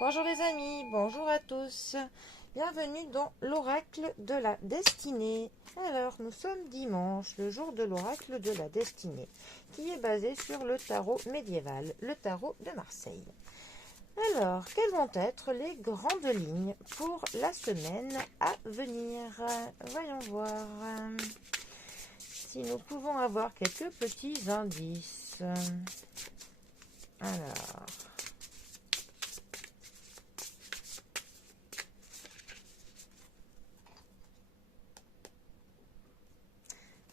Bonjour les amis, bonjour à tous. Bienvenue dans l'oracle de la destinée. Alors, nous sommes dimanche, le jour de l'oracle de la destinée, qui est basé sur le tarot médiéval, le tarot de Marseille. Alors, quelles vont être les grandes lignes pour la semaine à venir? Voyons voir si nous pouvons avoir quelques petits indices. Alors...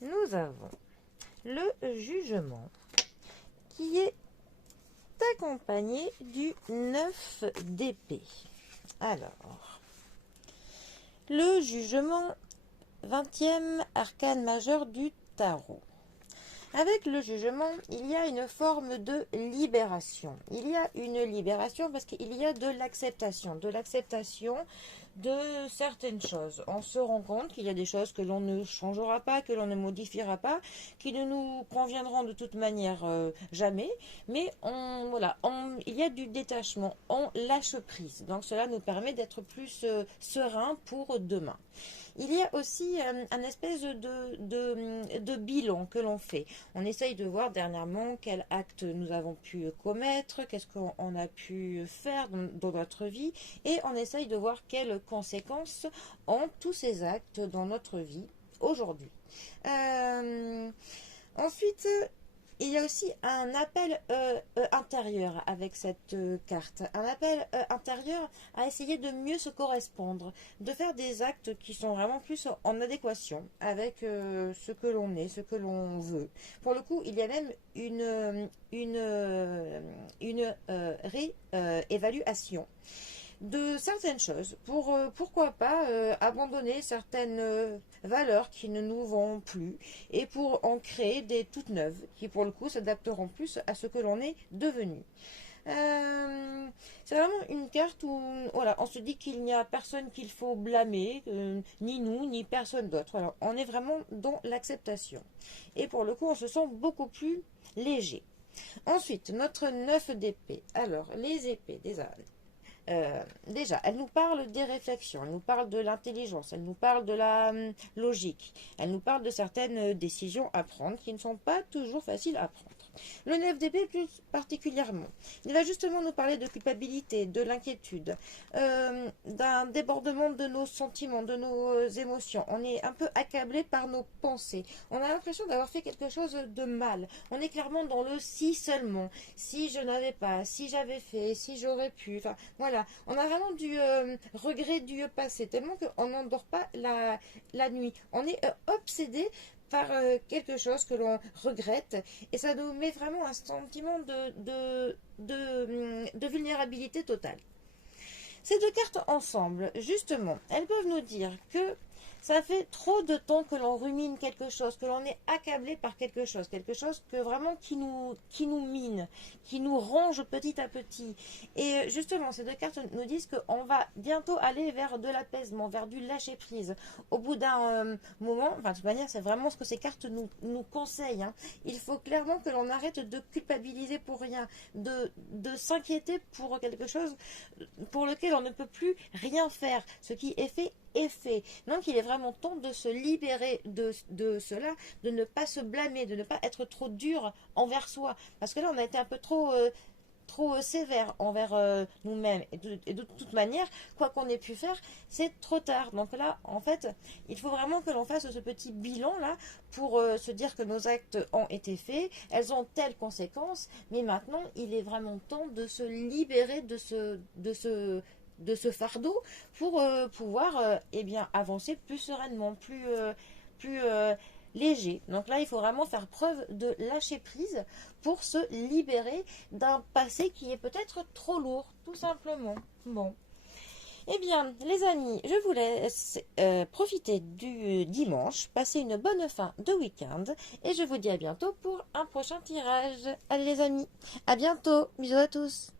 nous avons le jugement qui est accompagné du 9 d'épée. Alors, le jugement, 20e arcane majeur du tarot. Avec le jugement, il y a une forme de libération. Il y a une libération parce qu'il y a de l'acceptation de certaines choses. On se rend compte qu'il y a des choses que l'on ne changera pas, que l'on ne modifiera pas, qui ne nous conviendront de toute manière jamais, mais il y a du détachement, on lâche prise. Donc cela nous permet d'être plus serein pour demain. Il y a aussi un espèce de bilan que l'on fait. On essaye de voir dernièrement quel acte nous avons pu commettre, qu'est-ce qu'on a pu faire dans notre vie, et on essaye de voir quelles conséquences ont tous ces actes dans notre vie aujourd'hui. Ensuite, il y a aussi un appel intérieur avec cette carte. Un appel intérieur à essayer de mieux se correspondre, de faire des actes qui sont vraiment plus en adéquation avec ce que l'on est, ce que l'on veut. Pour le coup, il y a même une réévaluation de certaines choses pour pourquoi pas abandonner certaines valeurs qui ne nous vont plus et pour en créer des toutes neuves qui pour le coup s'adapteront plus à ce que l'on est devenu. C'est vraiment une carte où voilà, on se dit qu'il n'y a personne qu'il faut blâmer, ni nous, ni personne d'autre. Alors, on est vraiment dans l'acceptation. Et pour le coup, on se sent beaucoup plus léger. Ensuite, notre 9 d'épée. Alors, les épées, déjà, elle nous parle des réflexions, elle nous parle de l'intelligence, elle nous parle de la logique, elle nous parle de certaines décisions à prendre qui ne sont pas toujours faciles à prendre. Le 9 d'épée plus particulièrement, il va justement nous parler de culpabilité, de l'inquiétude, d'un débordement de nos sentiments, de nos émotions. On est un peu accablé par nos pensées. On a l'impression d'avoir fait quelque chose de mal. On est clairement dans le si seulement, si je n'avais pas, si j'avais fait, si j'aurais pu. Enfin, voilà, on a vraiment du regret du passé, tellement qu'on n'endort pas la nuit. On est obsédé par quelque chose que l'on regrette et ça nous met vraiment un sentiment de vulnérabilité totale. Ces deux cartes ensemble, justement, elles peuvent nous dire que ça fait trop de temps que l'on rumine quelque chose, que l'on est accablé par quelque chose que vraiment qui nous mine, qui nous ronge petit à petit. Et justement, ces deux cartes nous disent qu'on va bientôt aller vers de l'apaisement, vers du lâcher prise. Au bout d'un moment, enfin de toute manière, c'est vraiment ce que ces cartes nous conseillent. Hein. Il faut clairement que l'on arrête de culpabiliser pour rien, de s'inquiéter pour quelque chose pour lequel on ne peut plus rien faire. Ce qui est fait est fait. Donc il est vraiment temps de se libérer de cela, de ne pas se blâmer, de ne pas être trop dur envers soi. Parce que là, on a été un peu trop sévère envers nous-mêmes. Et de toute manière, quoi qu'on ait pu faire, c'est trop tard. Donc là, en fait, il faut vraiment que l'on fasse ce petit bilan-là pour se dire que nos actes ont été faits, elles ont telles conséquences, mais maintenant, il est vraiment temps de se libérer de ce fardeau pour pouvoir avancer plus sereinement, plus léger. Donc là, il faut vraiment faire preuve de lâcher prise pour se libérer d'un passé qui est peut-être trop lourd, tout simplement. Bon. Eh bien, les amis, je vous laisse profiter du dimanche, passer une bonne fin de week-end et je vous dis à bientôt pour un prochain tirage. Allez les amis, à bientôt, bisous à tous.